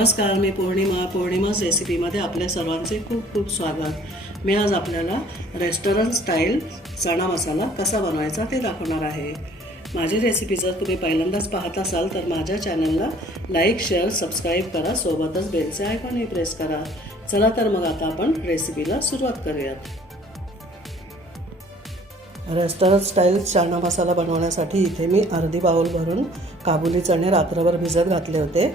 नमस्कार मी पौर्णिमा पौर्णिमाच रेसिपीमध्ये आपल्या सर्वांचे खूप खूप स्वागत. मी आज आपल्याला रेस्टॉरंट स्टाईल चणा मसाला कसा बनवायचा ते दाखवणार आहे. माझी रेसिपी जर तुम्ही पहिल्यांदाच पाहत असाल तर माझ्या चॅनलला लाईक शेअर सबस्क्राईब करा. सोबतच बेलचे आयकॉनही प्रेस करा. चला तर मग आता आपण रेसिपीला सुरुवात करूयात. रेस्टॉरंट स्टाईल चणा मसाला बनवण्यासाठी इथे मी अर्धी बाऊल भरून काबुली चणे रात्रभर भिजत घातले होते.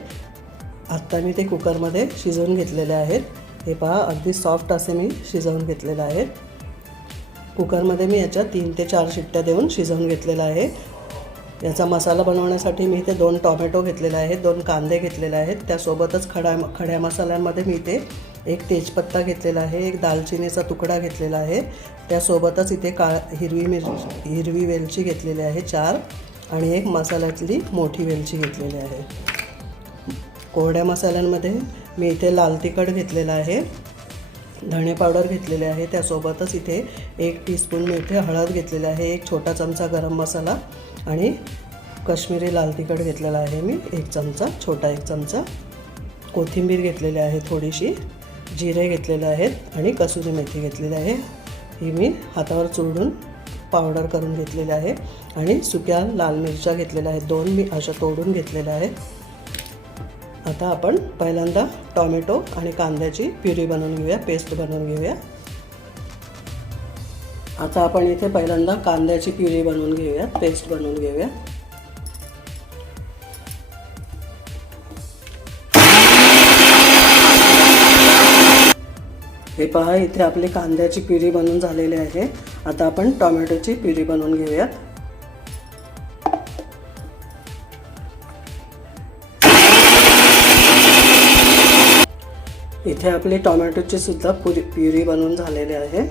आत्ता मी ते कुकरमध्ये शिजवून घेतलेले आहेत. हे पहा अगदी सॉफ्ट असे मी शिजवून घेतलेले आहेत. कुकरमध्ये मी याच्या तीन ते चार शिट्ट्या देऊन शिजवून घेतलेला आहे. याचा मसाला बनवण्यासाठी मी इथे दोन टॉमॅटो घेतलेले आहेत दोन कांदे घेतलेले आहेत. त्यासोबतच खडा खड्या मसाल्यांमध्ये मी इथे एक तेजपत्ता घेतलेला आहे एक दालचिनीचा तुकडा घेतलेला आहे. त्यासोबतच इथे काळ हिरवी मिरची हिरवी वेलची घेतलेली आहे चार. आणि एक मसाल्यातली मोठी वेलची घेतलेली आहे. कोरड्या मसाल्यांमध्ये मी इथे लाल तिखट घेतलेलं आहे धणे पावडर घेतलेले आहे त्यासोबतच इथे एक टीस्पून मी इथे हळद घेतलेली आहे एक छोटा चमचा गरम मसाला आणि कश्मीरी लाल तिखट घेतलेला आहे मी एक चमचा छोटा एक चमचा. कोथिंबीर घेतलेली आहे थोडीशी जिरे घेतलेले आहेत आणि कसुरी मेथी घेतलेली आहे. ही मी हातावर चुरडून पावडर करून घेतलेली आहे आणि सुक्या लाल मिरच्या घेतलेल्या आहेत दोन मी अशा तोडून घेतलेल्या आहेत. आता आपण पहिल्यांदा टॉमॅटो आणि कांद्याची प्युरी बनवून घेऊया पेस्ट बनवून घेऊया. आता आपण इथे पहिल्यांदा कांद्याची प्युरी बनवून घेऊया पेस्ट बनवून घेऊया. हे पहा इथे आपली कांद्याची प्युरी बनवून झालेली आहे. आता आपण टोमॅटोची प्युरी बनवून घेऊयात. इथे आपली टोमॅटोची सुद्धा पुरी प्युरी बनवून झालेली आहे.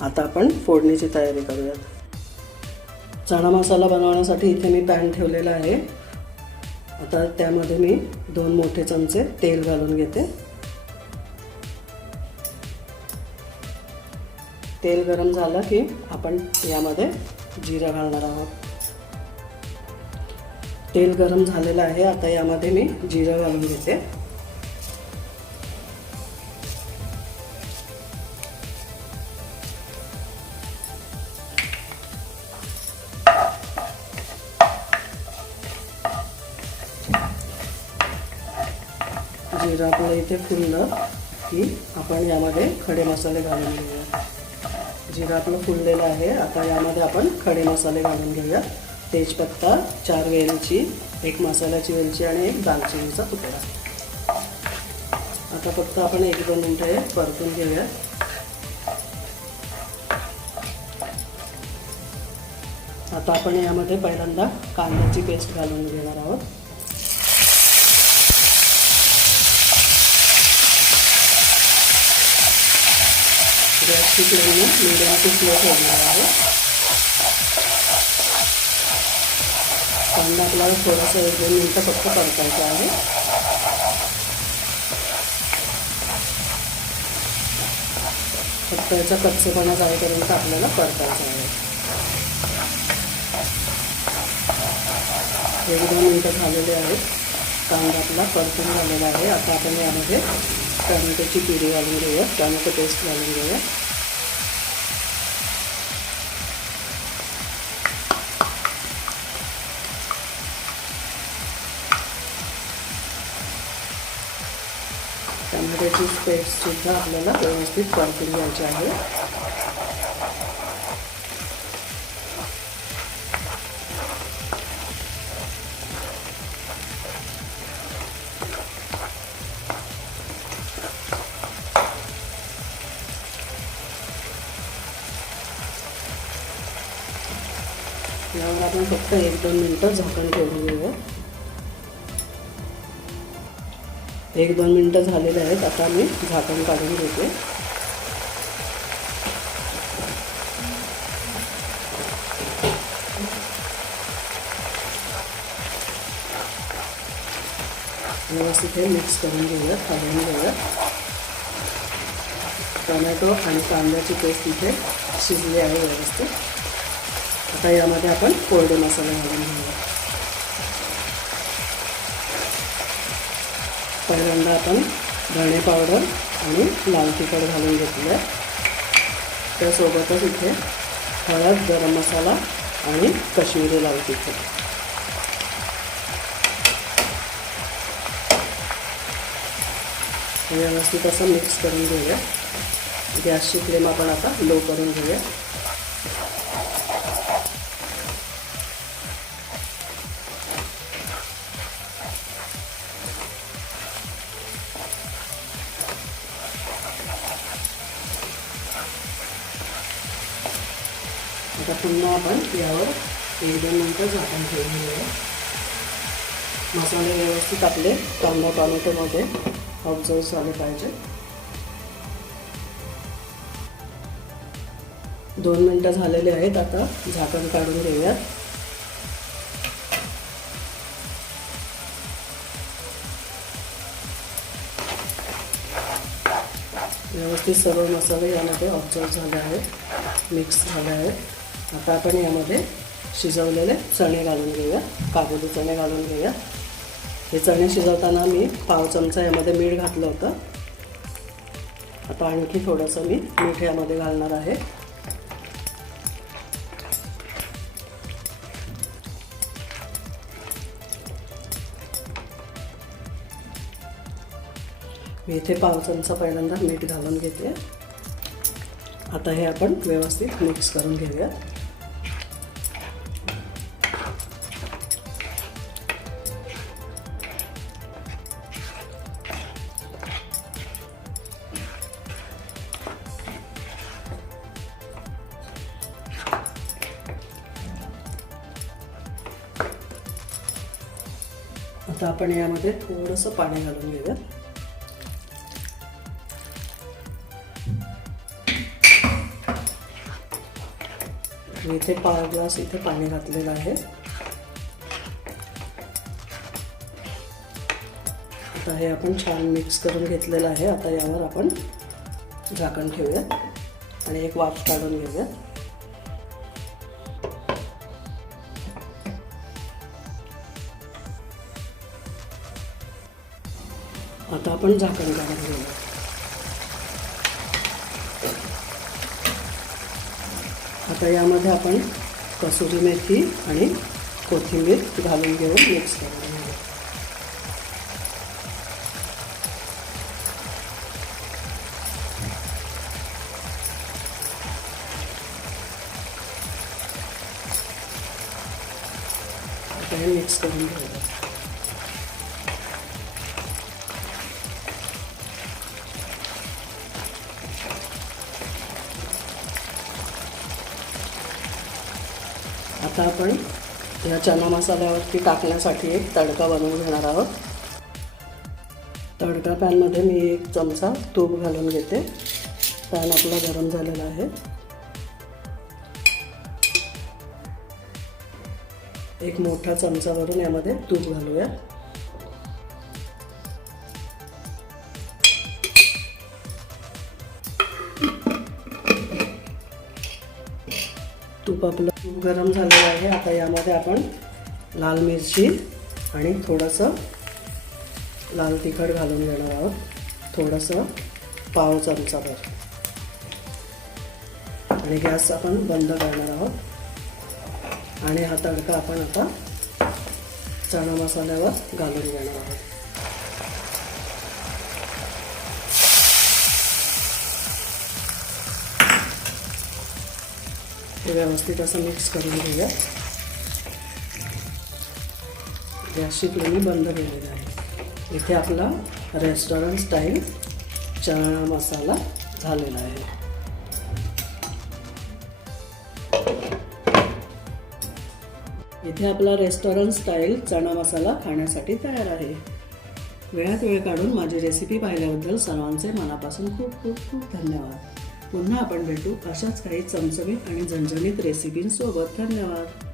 आता आपण फोडणीची तयारी करूयात. चणा मसाला बनवण्यासाठी इथे मी पॅन ठेवलेला आहे. आता त्यामध्ये मी दोन मोठे चमचे तेल घालून घेते. तेल गरम झालं की आपण यामध्ये जिरा घालणार आहोत. तेल गरम झालेलं आहे. आता यामध्ये मी जिरं घालून घेते. जिरं आपलं इथे फुललं की आपण यामध्ये खडे मसाले घालून घेऊया. जिरं आपलं फुललेलं आहे आता यामध्ये आपण खडे मसाले घालून घेऊया. तेजपत्ता चार वेलची एक मसाल्याची वेलची आणि एक दालचिनीचा तुकडा. आता फक्त आपण एक दोन मिनटं हे परतून घेऊया. आता आपण यामध्ये पहिल्यांदा कांद्याची पेस्ट घालून घेणार आहोत. गॅसची फ्लेम मिडियम टू स्लो ठेवणार आहे कांदा आपल्याला थोडंसं एक दोन मिनटं फक्त परतायचं आहे फक्त याचा कच्चेपणा जाईपर्यंत आपल्याला परतायचं आहे एक दोन मिनटं झालेले आहेत. कांदा आपला परतून झालेला आहे. आता आपण यामध्ये टॅमॅटोची प्युरी घालून घेऊया. टॅमॅटो पेस्ट घालून घेऊया. टॅमॅटोची पेस्टसुद्धा आपल्याला व्यवस्थित परतून घ्यायची आहे. आपण फक्त एक दोन मिनटं झाकण ठेवून घेऊया. एक दोन मिनटं झालेले आहेत आता मी झाकण काढून घेते. व्यवस्थित हे मिक्स करून घेऊया काढून घेऊया. टोमॅटो आणि कांद्याची पेस्ट इथे शिजली आहे व्यवस्थित. आता यामध्ये आपण कोरडे मसाले घालून घेऊया. पहिल्यांदा आपण धणे पावडर आणि लाल तिखट घालून घेतलं आहे त्यासोबतच इथे हळद गरम मसाला आणि कश्मीरी लाल तिखट. व्यवस्थित असं मिक्स करून घेऊया. गॅसची फ्लेम आपण आता लो करून घेऊया. पुन्हा आपण यावर एक दोन मिनटं झाकण ठेवून घेऊया. मसाले व्यवस्थित आपले कांदा टॉमॅटोमध्ये ऑब्झर्व झाले पाहिजे. दोन मिनटं झालेले आहेत आता झाकण काढून घेऊयात. व्यवस्थित सर्व मसाले यामध्ये ऑब्झर्व झाले आहेत मिक्स झाले आहेत. आता आपण यामध्ये शिजवलेले चणे घालून घेऊया. काबुली चणे घालून घेऊया. हे चणे शिजवताना मी पाव चमचा यामध्ये मीठ घातलं होतं. आता आणखी थोडंसं मी मीठ यामध्ये घालणार आहे. मी इथे पाव चमचा पहिल्यांदा मीठ घालून घेते. आता हे आपण व्यवस्थित मिक्स करून घेऊया. आता आपण यामध्ये थोडंसं पाणी घालून घेऊया. इथे पाव ग्लास इथे पाणी घातलेलं आहे. आता हे आपण छान मिक्स करून घेतलेलं आहे. आता यावर आपण झाकण ठेवूया आणि एक वाफ काढून घेऊया. आता आपण झाकण काढून घेऊया. आता यामध्ये आपण कसुरी मेथी आणि कोथिंबीर घालून घेऊन मिक्स करून आता हे मिक्स करून घेऊ आता आपण या चना मसाल्यावरती टाकण्यासाठी एक तडका बनवून घेणार आहोत. तडका पॅनमध्ये मी एक चमचा तूप घालून घेते. पॅन आपला गरम झालेला आहे. एक मोठा चमचा भरून यामध्ये तूप घालूया. तूप आपलं तूप गरम झालेलं आहे. आता यामध्ये आपण लाल मिरची आणि थोडंसं लाल तिखट घालून घेणार आहोत. थोडंसं पाव चमचाभर आणि गॅस आपण बंद करणार आहोत. आणि हा तडका आपण आता चणा मसाल्यावर घालून घेणार आहोत. ते व्यवस्थित असं मिक्स करून घेऊया गॅसची फ्लेम बंद केलेली आहे इथे आपला रेस्टॉरंट स्टाईल चणा मसाला झालेला आहे इथे आपला रेस्टॉरंट स्टाईल चणा मसाला खाण्यासाठी तयार आहे वेळात वेळ काढून माझी रेसिपी पाहिल्याबद्दल सर्वांचे मनापासून खूप खूप खूप धन्यवाद पुन्हा आपण भेटू अशाच काही चमचमीत आणि झणझणीत रेसिपींसोबत धन्यवाद.